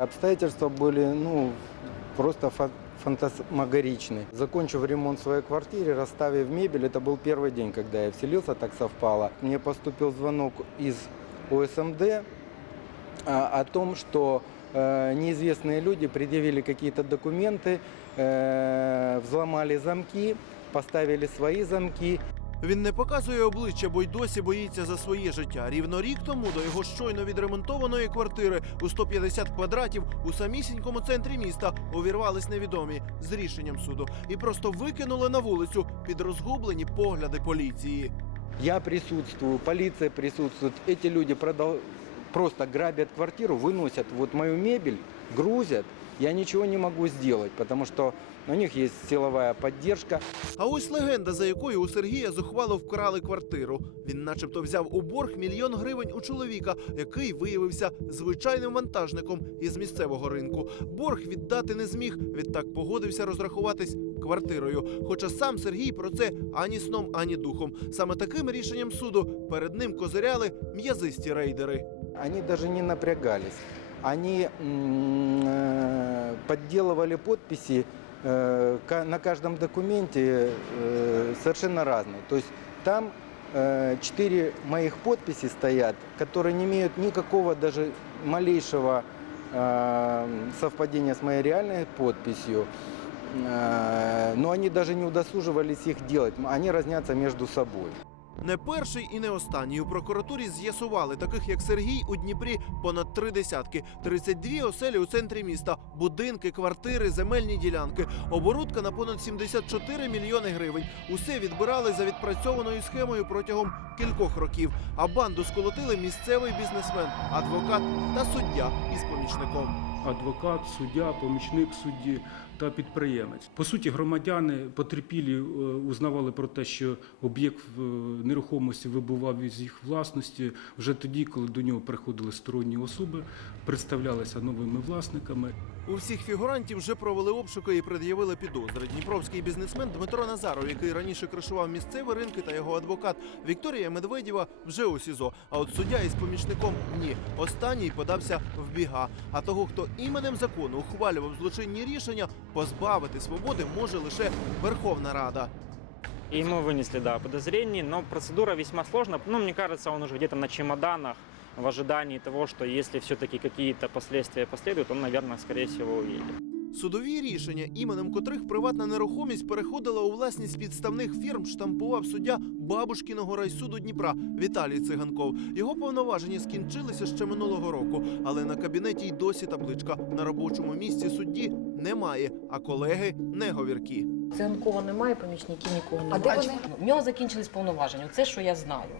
Обстоятельства были, ну, просто фа- фантасмагоричны. Закончив ремонт в своей квартире, расставив мебель, это был первый день, когда я вселился, так совпало. Мне поступил звонок из ОСМД а, о том, что э, неизвестные люди предъявили какие-то документы, э, взломали замки, поставили свои замки. Він не показує обличчя, бо й досі боїться за своє життя. Рівно рік тому до його щойно відремонтованої квартири у 150 квадратів у самісінькому центрі міста увірвались невідомі з рішенням суду і просто викинули на вулицю під розгублені погляди поліції. Я присутствую, полиция присутствует. Эти люди просто грабят квартиру, выносят вот мою мебель, грузят. Я ничего не могу сделать, потому что у них есть силовая поддержка. А ось легенда, за якою у Сергія зухвало вкрали квартиру. Він, начебто, взяв у борг мільйон гривень у чоловіка, який виявився звичайним вантажником із місцевого ринку. Борг віддати не зміг. Відтак погодився розрахуватись квартирою. Хоча сам Сергій про це ані сном, ані духом. Саме таким рішенням суду перед ним козиряли м'язисті рейдери. Они даже не напрягались Они м, э, подделывали подписи э, ка- на каждом документе э, совершенно разные. То есть там э, четыре моих подписи стоят, которые не имеют никакого даже малейшего э, совпадения с моей реальной подписью. Э, Но они даже не удосуживались их делать. Они разнятся между собой. Не перший і не останній у прокуратурі з'ясували таких як Сергій у Дніпрі понад три десятки, 32 оселі у центрі міста, будинки, квартири, земельні ділянки, оборудка на понад 74 мільйони гривень. Усе відбирали за відпрацьованою схемою протягом кількох років. А банду сколотили місцевий бізнесмен, адвокат та суддя із помічником. Адвокат, суддя, помічник судді та підприємець. По суті, громадяни потерпілі е, узнавали про те, що об'єкт е, нерухомості вибував із їх власності вже тоді, коли до нього приходили сторонні особи, представлялися новими власниками. У всіх фігурантів вже провели обшуки і пред'явили підозри. Дніпровський бізнесмен Дмитро Назаров, який раніше кришував місцеві ринки, та його адвокат Вікторія Медведєва вже у СІЗО. А от суддя із помічником ні. Останній подався в біга. А того, хто іменем закону ухвалював злочинні рішення, позбавити свободи може лише Верховна Рада. Ему вынесли, да, подозрений, но процедура весьма сложна. Ну, мне кажется, он уже где-то на чемоданах в ожидании того, что если все-таки какие-то последствия последуют, он, наверное, скорее всего, уедет. Судові рішення, іменем котрих приватна нерухомість переходила у власність підставних фірм, штампував суддя Бабушкіного райсуду Дніпра Віталій Циганков. Його повноваження скінчилися ще минулого року, але на кабінеті й досі табличка на робочому місці судді немає, а колеги не говіркі. Циганкова немає, помічників нікого А немає. де вони? В нього закінчились повноваження. Це що я знаю.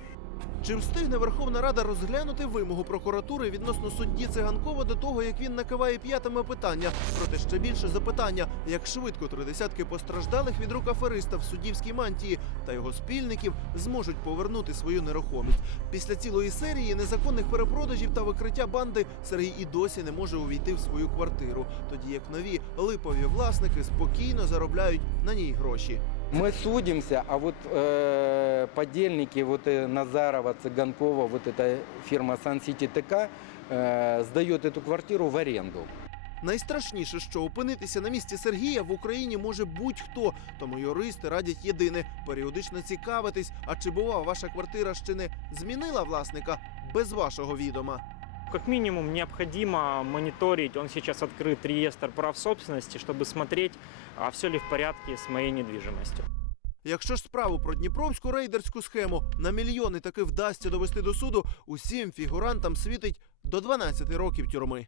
Чи встигне Верховна Рада розглянути вимогу прокуратури відносно судді Циганкова до того, як він накиває п'ятами питання? Проте ще більше запитання, як швидко три десятки постраждалих від рук афериста в суддівській мантії та його спільників зможуть повернути свою нерухомість. Після цілої серії незаконних перепродажів та викриття банди Сергій і досі не може увійти в свою квартиру, тоді як нові липові власники спокійно заробляють на ній гроші. Мы судимся, а вот э, подельники вот э, Назарова, Цыганкова, вот эта фирма Сан Сити ТК э, сдает эту квартиру в аренду. Найстрашніше, що опинитися на місці Сергія в Україні може будь-хто. Тому юристи радять єдине періодично цікавитись, а чи бува ваша квартира ще не змінила власника без вашого відома. Как минимум необходимо мониторить, он сейчас открыт реестр прав собственности, чтобы смотреть, а все ли в порядке с моей недвижимостью. Якщо ж справу про дніпровську рейдерську схему на мільйони таки вдасться довести до суду, усім фігурантам світить до 12 років тюрми.